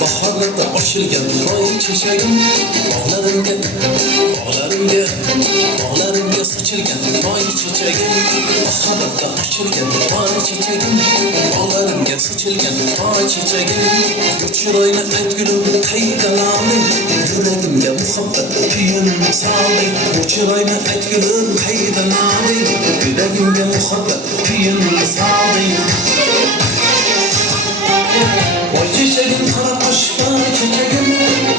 baharlarda açılgan loy chechagim, bog'larimga sochilgan loy chechagim, baharlarda açılgan loy chechagim, bog'larimga sochilgan loy chechagim. Bu chiroyli aytgulim qaydalaming, yuragimga muhabbat kuyini soling. Bu chiroyli aytgulim qaydalaming, yuragimga muhabbat kuyini soling. Voy chechagim, qora qosh voy chechagim,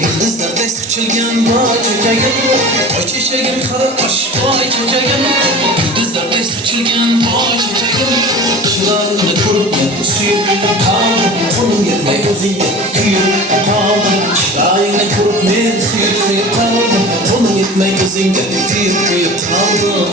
yulduzlarday sochilgan voy chechagim. Voy chechagim, qora qosh voy chechagim, yulduzlarday sochilgan voy chechagim. Chiroyingni ko'rib men suyib qoldim, qo'lim yetmay o'zingga kuyib qoldim. Chiroyingni ko'rib men suyib qoldim, qo'lim yetmay o'zingga kuyib qoldim.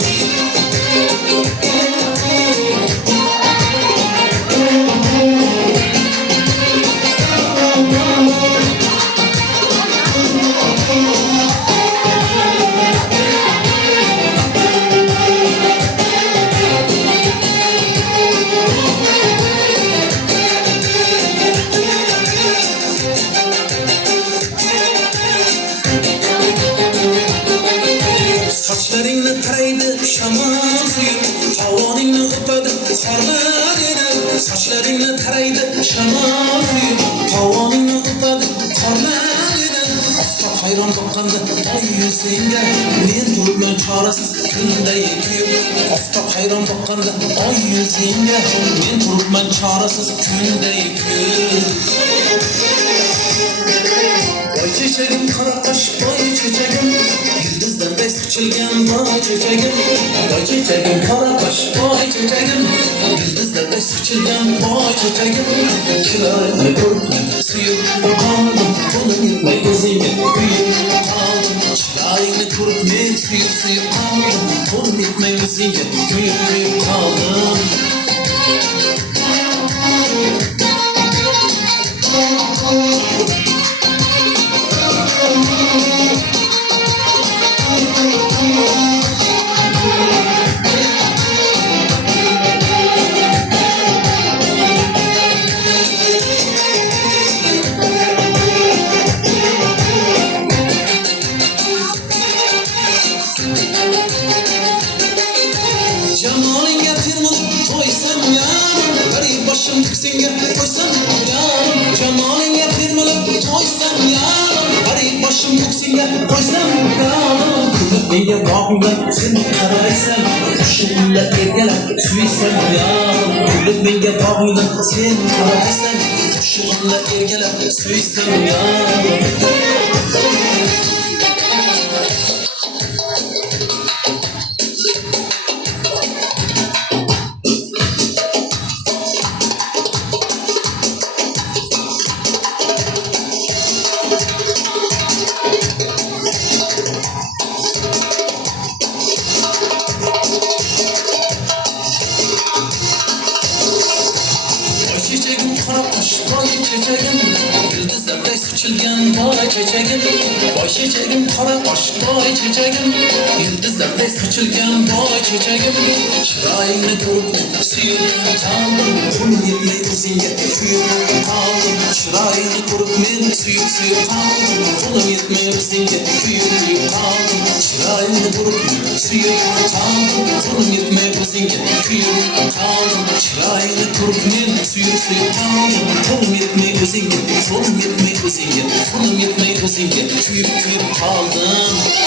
Sochlaringni taraydi shamol suyib, tovoningni o'padi qorlar edi. Sochlaringni taraydi shamol suyib, tovoningni o'padi qorlar edi. Oftob hayron boqqanda oy yuzingga, men turibman chorasiz kunday kuyib. Oftob hayron boqqanda oy yuzingga, men turibman chorasiz kunday kuyib. Voy chechagim, qora qosh voy chechagim, yulduzlarday sochilgan voy chechagim. Voy chechagim, qora qosh voy chechagim, yulduzlarday sochilgan voy chechagim. Chiroyingni ko'rib men suyib qoldim, qo'lim yetmay o'zingga kuyib qoldim. Chiroyingni ko'rib men suyib qoldim, qo'lim yetmay o'zingga kuyib qoldim. Jamolingga termilib to'ysam yarim, g'arib boshim ko'ksingga qo'ysam yarim. Jamolingga termilib to'ysam yarim, g'arib boshim ko'ksingga qo'ysam yarim. Kulib menga boqmay sen qaraysan, qushimla erkalab suysam yarim. Kulib menga boqmay sen qaraysan, qushimla erkalab suysam yarim. Chechagim, qora qosh voy chechagim, yulduzlarday sochilgan voy chechagim. Voy chechagim, qora qosh voy chechagim, yulduzlarday sochilgan voy chechagim. Chiroyingni ko'rib suyib qoldim, qo'lim yetmay o'zingga kuyib qoldim. Chiroyingni ko'rib men suyib qoldim, qo'lim yetmay o'zingga kuyib qoldim. Chiroyingni ko'rib men suyib qoldim, qo'lim yetmay o'zingga kuyib qoldim. Chiroyingni ko'rib men suyib qoldim, qo'lim yetmay o'zingga, qo'lim yetmay o'zingga, qo'lim yetmay o'zingga kuyib qoldim.